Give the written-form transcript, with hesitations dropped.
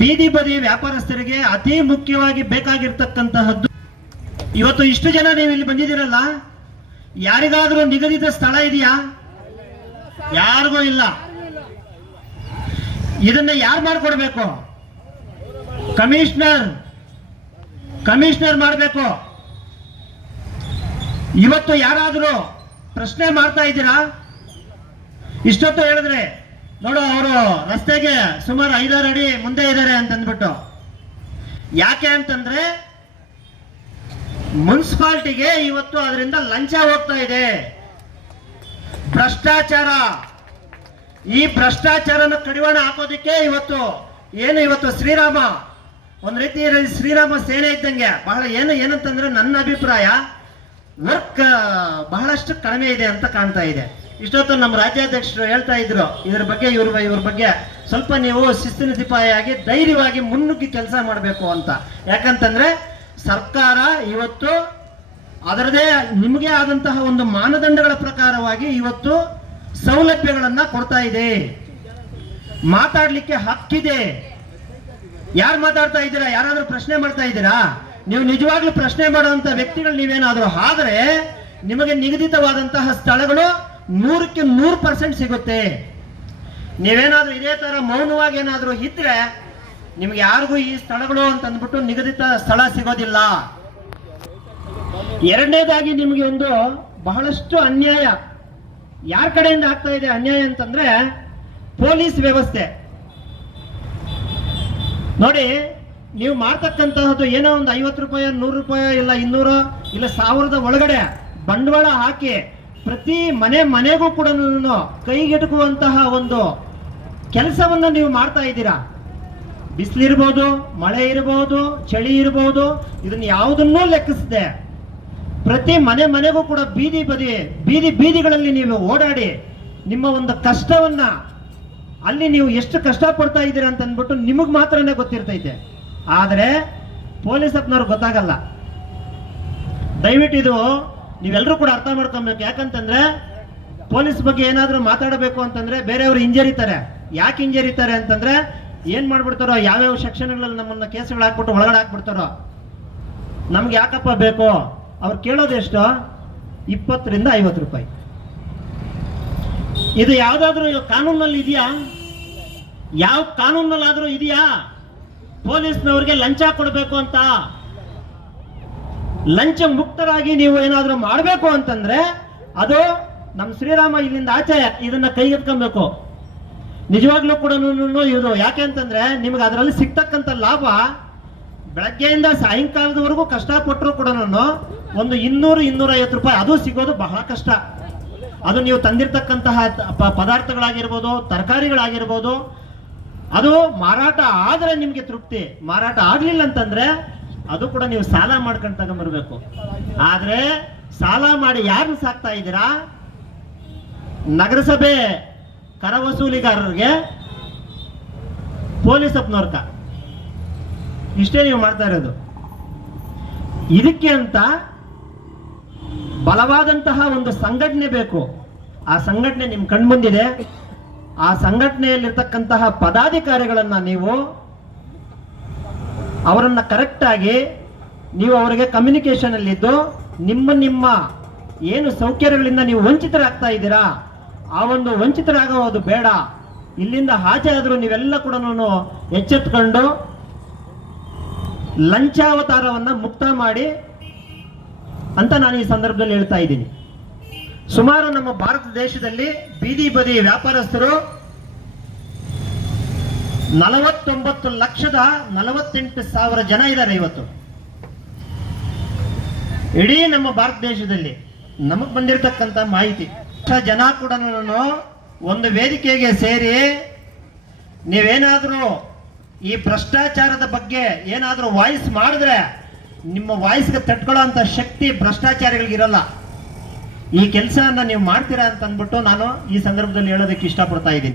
ಬೀದಿ ಬದಿ ವ್ಯಾಪಾರಸ್ಥರಿಗೆ ಅತಿ ಮುಖ್ಯವಾಗಿ ಬೇಕಾಗಿರ್ತಕ್ಕಂತಹದ್ದು. ಇವತ್ತು ಇಷ್ಟು ಜನ ನೀವು ಇಲ್ಲಿ ಬಂದಿದ್ದೀರಲ್ಲ, ಯಾರಿಗಾದ್ರೂ ನಿಗದಿತ ಸ್ಥಳ ಇದೆಯಾ? ಯಾರಿಗೂ ಇಲ್ಲ. ಇದನ್ನ ಯಾರು ಮಾಡಿಕೊಡ್ಬೇಕು? ಕಮಿಷನರ್ ಮಾಡಬೇಕು. ಇವತ್ತು ಯಾರಾದ್ರೂ ಪ್ರಶ್ನೆ ಮಾಡ್ತಾ ಇದ್ದೀರಾ? ಇಷ್ಟೊತ್ತು ಹೇಳಿದ್ರೆ ನೋಡು, ಅವರು ರಸ್ತೆಗೆ ಸುಮಾರು 5-6 ಅಡಿ ಮುಂದೆ ಇದ್ದಾರೆ ಅಂತಂದ್ಬಿಟ್ಟು. ಯಾಕೆ ಅಂತಂದ್ರೆ ಮುನ್ಸಿಪಾಲಿಟಿಗೆ ಇವತ್ತು ಅದರಿಂದ ಲಂಚ ಹೋಗ್ತಾ ಇದೆ, ಭ್ರಷ್ಟಾಚಾರ. ಈ ಭ್ರಷ್ಟಾಚಾರನ ಕಡಿವಾಣ ಹಾಕೋದಿಕ್ಕೆ ಇವತ್ತು ಶ್ರೀರಾಮ ಒಂದ್ ರೀತಿಯಲ್ಲಿ ಶ್ರೀರಾಮ ಸೇನೆ ಇದ್ದಂಗೆ. ಬಹಳ ಏನಂತಂದ್ರೆ ನನ್ನ ಅಭಿಪ್ರಾಯ ವರ್ಕ್ ಬಹಳಷ್ಟು ಕಡಿಮೆ ಇದೆ ಅಂತ ಕಾಣ್ತಾ ಇದೆ. ಇಷ್ಟೊತ್ತು ನಮ್ಮ ರಾಜ್ಯಾಧ್ಯಕ್ಷರು ಹೇಳ್ತಾ ಇದ್ರು ಇದ್ರ ಬಗ್ಗೆ, ಇವ್ರ ಬಗ್ಗೆ ಸ್ವಲ್ಪ ನೀವು ಶಿಸ್ತಿನ ಸಿಪಾಯಿಯಾಗಿ ಧೈರ್ಯವಾಗಿ ಮುನ್ನುಗ್ಗಿ ಕೆಲಸ ಮಾಡಬೇಕು ಅಂತ. ಯಾಕಂತಂದ್ರೆ ಸರ್ಕಾರ ಇವತ್ತು ಅದರದೇ ನಿಮಗೆ ಆದಂತಹ ಒಂದು ಮಾನದಂಡಗಳ ಪ್ರಕಾರವಾಗಿ ಇವತ್ತು ಸೌಲಭ್ಯಗಳನ್ನ ಕೊಡ್ತಾ ಇದೆ. ಮಾತಾಡ್ಲಿಕ್ಕೆ ಹಕ್ಕಿದೆ. ಯಾರು ಮಾತಾಡ್ತಾ ಇದ್ದೀರಾ? ಯಾರಾದ್ರೂ ಪ್ರಶ್ನೆ ಮಾಡ್ತಾ ಇದ್ದೀರಾ? ನೀವು ನಿಜವಾಗ್ಲೂ ಪ್ರಶ್ನೆ ಮಾಡುವಂತ ವ್ಯಕ್ತಿಗಳು ನೀವೇನಾದ್ರೂ ಆದ್ರೆ ನಿಮಗೆ ನಿಗದಿತವಾದಂತಹ ಸ್ಥಳಗಳು 100ಕ್ಕೆ 100% ಸಿಗುತ್ತೆ. ನೀವೇನಾದ್ರೂ ಇದೇ ತರ ಮೌನವಾಗಿ ಏನಾದ್ರೂ ಇದ್ರೆ ನಿಮ್ಗೆ ಯಾರಿಗೂ ಈ ಸ್ಥಳಗಳು ಅಂತ ಅಂದ್ಬಿಟ್ಟು ನಿಗದಿತ ಸ್ಥಳ ಸಿಗೋದಿಲ್ಲ. ಎರಡನೇದಾಗಿ ನಿಮಗೆ ಒಂದು ಬಹಳಷ್ಟು ಅನ್ಯಾಯ ಯಾರ ಕಡೆಯಿಂದ ಆಗ್ತಾ ಇದೆ ಅನ್ಯಾಯ ಅಂತಂದ್ರೆ ಪೊಲೀಸ್ ವ್ಯವಸ್ಥೆ. ನೋಡಿ, ನೀವು ಮಾಡ್ತಕ್ಕಂತಹದ್ದು ಏನೋ ಒಂದು 50 ರೂಪಾಯಿ, 100 ರೂಪಾಯಿ, ಇಲ್ಲ 200 ಇಲ್ಲ 1000 ಒಳಗಡೆ ಬಂಡವಾಳ ಹಾಕಿ ಪ್ರತಿ ಮನೆಗೂ ಕೂಡ ಕೈಗೆಟುಕುವಂತಹ ಒಂದು ಕೆಲಸವನ್ನ ನೀವು ಮಾಡ್ತಾ ಇದ್ದೀರಾ. ಬಿಸಿಲಿರ್ಬೋದು, ಮಳೆ ಇರಬಹುದು, ಚಳಿ ಇರಬಹುದು, ಇದನ್ನ ಯಾವುದನ್ನೂ ಲೆಕ್ಕಿಸದೆ ಪ್ರತಿ ಮನೆಗೂ ಕೂಡ ಬೀದಿಗಳಲ್ಲಿ ನೀವು ಓಡಾಡಿ ನಿಮ್ಮ ಒಂದು ಕಷ್ಟವನ್ನ ಅಲ್ಲಿ ನೀವು ಎಷ್ಟು ಕಷ್ಟ ಪಡ್ತಾ ಇದ್ದೀರಾ ಅಂತ ಅಂದ್ಬಿಟ್ಟು ನಿಮಗ್ ಮಾತ್ರನೇ ಗೊತ್ತಿರ್ತೈತೆ. ಆದ್ರೆ ಪೊಲೀಸ್ ಅಪ್ನವ್ರಿಗೆ ಗೊತ್ತಾಗಲ್ಲ. ದಯವಿಟ್ಟು ಇದು ನೀವೆಲ್ಲರೂ ಕೂಡ ಅರ್ಥ ಮಾಡ್ಕೊಬೇಕು. ಯಾಕಂತಂದ್ರೆ ಪೊಲೀಸ್ ಬಗ್ಗೆ ಏನಾದ್ರೂ ಮಾತಾಡಬೇಕು ಅಂತಂದ್ರೆ ಬೇರೆಯವರು ಹಿಂಜರಿತಾರೆ. ಯಾಕೆ ಹಿಂಜರಿತಾರೆ ಅಂತಂದ್ರೆ ಏನ್ ಮಾಡ್ಬಿಡ್ತಾರೋ, ಯಾವ್ಯಾವ ಸೆಕ್ಷನ್ಗಳಲ್ಲಿ ನಮ್ಮನ್ನ ಕೇಸುಗಳು ಹಾಕ್ಬಿಟ್ಟು ಒಳಗಡೆ ಹಾಕ್ಬಿಡ್ತಾರೋ. ನಮ್ಗೆ ಯಾಕಪ್ಪ ಬೇಕು? ಅವ್ರು ಕೇಳೋದು ಎಷ್ಟು? 20 ರಿಂದ 50 ರೂಪಾಯಿ. ಇದು ಯಾವ್ದಾದ್ರು ಕಾನೂನಲ್ಲಿ ಇದೆಯಾ? ಯಾವ ಕಾನೂನಲ್ಲಾದ್ರೂ ಇದೆಯಾ ಪೊಲೀಸ್ನವ್ರಿಗೆ ಲಂಚ ಕೊಡಬೇಕು ಅಂತ? ಲಂಚ ಮುಕ್ತರಾಗಿ ನೀವು ಏನಾದ್ರೂ ಮಾಡಬೇಕು ಅಂತಂದ್ರೆ ಅದು ನಮ್ಮ ಶ್ರೀರಾಮ ಇಲ್ಲಿಂದ ಆಚೆ ಇದನ್ನ ಕೈಗೆತ್ಕೊಬೇಕು. ನಿಜವಾಗ್ಲೂ ಕೂಡ ಇದು ಯಾಕೆ ಅಂತಂದ್ರೆ ನಿಮ್ಗೆ ಅದರಲ್ಲಿ ಸಿಗ್ತಕ್ಕಂಥ ಲಾಭ ಬೆಳಗ್ಗೆಯಿಂದ ಸಾಯಂಕಾಲದವರೆಗೂ ಕಷ್ಟಪಟ್ಟರು ಕೂಡ ಒಂದು 200-250 ರೂಪಾಯಿ ಅದು ಸಿಗೋದು ಬಹಳ ಕಷ್ಟ. ಅದು ನೀವು ತಂದಿರ್ತಕ್ಕಂತಹ ಪದಾರ್ಥಗಳಾಗಿರ್ಬೋದು, ತರಕಾರಿಗಳಾಗಿರ್ಬೋದು, ಅದು ಮಾರಾಟ ಆದ್ರೆ ನಿಮ್ಗೆ ತೃಪ್ತಿ. ಮಾರಾಟ ಆಗ್ಲಿಲ್ಲ ಅಂತಂದ್ರೆ ಅದು ಕೂಡ ನೀವು ಸಾಲ ಮಾಡ್ಕೊಂಡು ತಗೊಂಡ್ಬರ್ಬೇಕು. ಆದ್ರೆ ಸಾಲ ಮಾಡಿ ಯಾರನ್ನ ಸಾಕ್ತಾ ಇದ್ದೀರಾ? ನಗರಸಭೆ ಕರ ವಸೂಲಿಗಾರರಿಗೆ, ಪೊಲೀಸ್ ಅಪ್ನವ್ರಕ. ಇಷ್ಟೇ ನೀವು ಮಾಡ್ತಾ ಇರೋದು. ಇದಕ್ಕೆ ಅಂತ ಬಲವಾದಂತಹ ಒಂದು ಸಂಘಟನೆ ಬೇಕು. ಆ ಸಂಘಟನೆ ನಿಮ್ ಕಣ್ಮುಂದಿದೆ. ಆ ಸಂಘಟನೆಯಲ್ಲಿರ್ತಕ್ಕಂತಹ ಪದಾಧಿಕಾರಿಗಳನ್ನ ನೀವು ಅವರನ್ನ ಕರೆಕ್ಟ್ ಆಗಿ ನೀವು ಅವರಿಗೆ ಕಮ್ಯುನಿಕೇಶನ್ ಅಲ್ಲಿದ್ದು ನಿಮ್ಮ ಏನು ಸೌಕರ್ಯಗಳಿಂದ ನೀವು ವಂಚಿತರಾಗ್ತಾ ಇದ್ದೀರಾ, ಆ ಒಂದು ವಂಚಿತರಾಗೋದು ಬೇಡ. ಇಲ್ಲಿಂದ ಆಚೆ ಆದ್ರೂ ನೀವೆಲ್ಲ ಕೂಡ ಎಚ್ಚೆತ್ಕೊಂಡು ಲಂಚಾವತಾರವನ್ನ ಮುಕ್ತ ಮಾಡಿ ಅಂತ ನಾನು ಈ ಸಂದರ್ಭದಲ್ಲಿ ಹೇಳ್ತಾ ಇದ್ದೀನಿ. ಸುಮಾರು ನಮ್ಮ ಭಾರತ ದೇಶದಲ್ಲಿ ಬೀದಿ ಬದಿ ವ್ಯಾಪಾರಸ್ಥರು 49,48,000 ಜನ ಇದ್ದಾರೆ ಇವತ್ತು. ಇಡೀ ನಮ್ಮ ಭಾರತ ದೇಶದಲ್ಲಿ ನಮಗ್ ಬಂದಿರತಕ್ಕಂತ ಮಾಹಿತಿ ಜನ ಕೂಡ ಒಂದು ವೇದಿಕೆಗೆ ಸೇರಿ ನೀವೇನಾದ್ರೂ ಈ ಭ್ರಷ್ಟಾಚಾರದ ಬಗ್ಗೆ ಏನಾದ್ರೂ ವಾಯ್ಸ್ ಮಾಡಿದ್ರೆ ನಿಮ್ಮ ವಾಯ್ಸ್ಗೆ ತಟ್ಕೊಳ್ಳೋ ಅಂತ ಶಕ್ತಿ ಭ್ರಷ್ಟಾಚಾರಿಗಳಿಗಿರಲ್ಲ. ಈ ಕೆಲಸವನ್ನ ನೀವು ಮಾಡ್ತೀರಾ ಅಂತ ಅಂದ್ಬಿಟ್ಟು ನಾನು ಈ ಸಂದರ್ಭದಲ್ಲಿ ಹೇಳೋದಕ್ಕೆ ಇಷ್ಟಪಡ್ತಾ ಇದ್ದೀನಿ.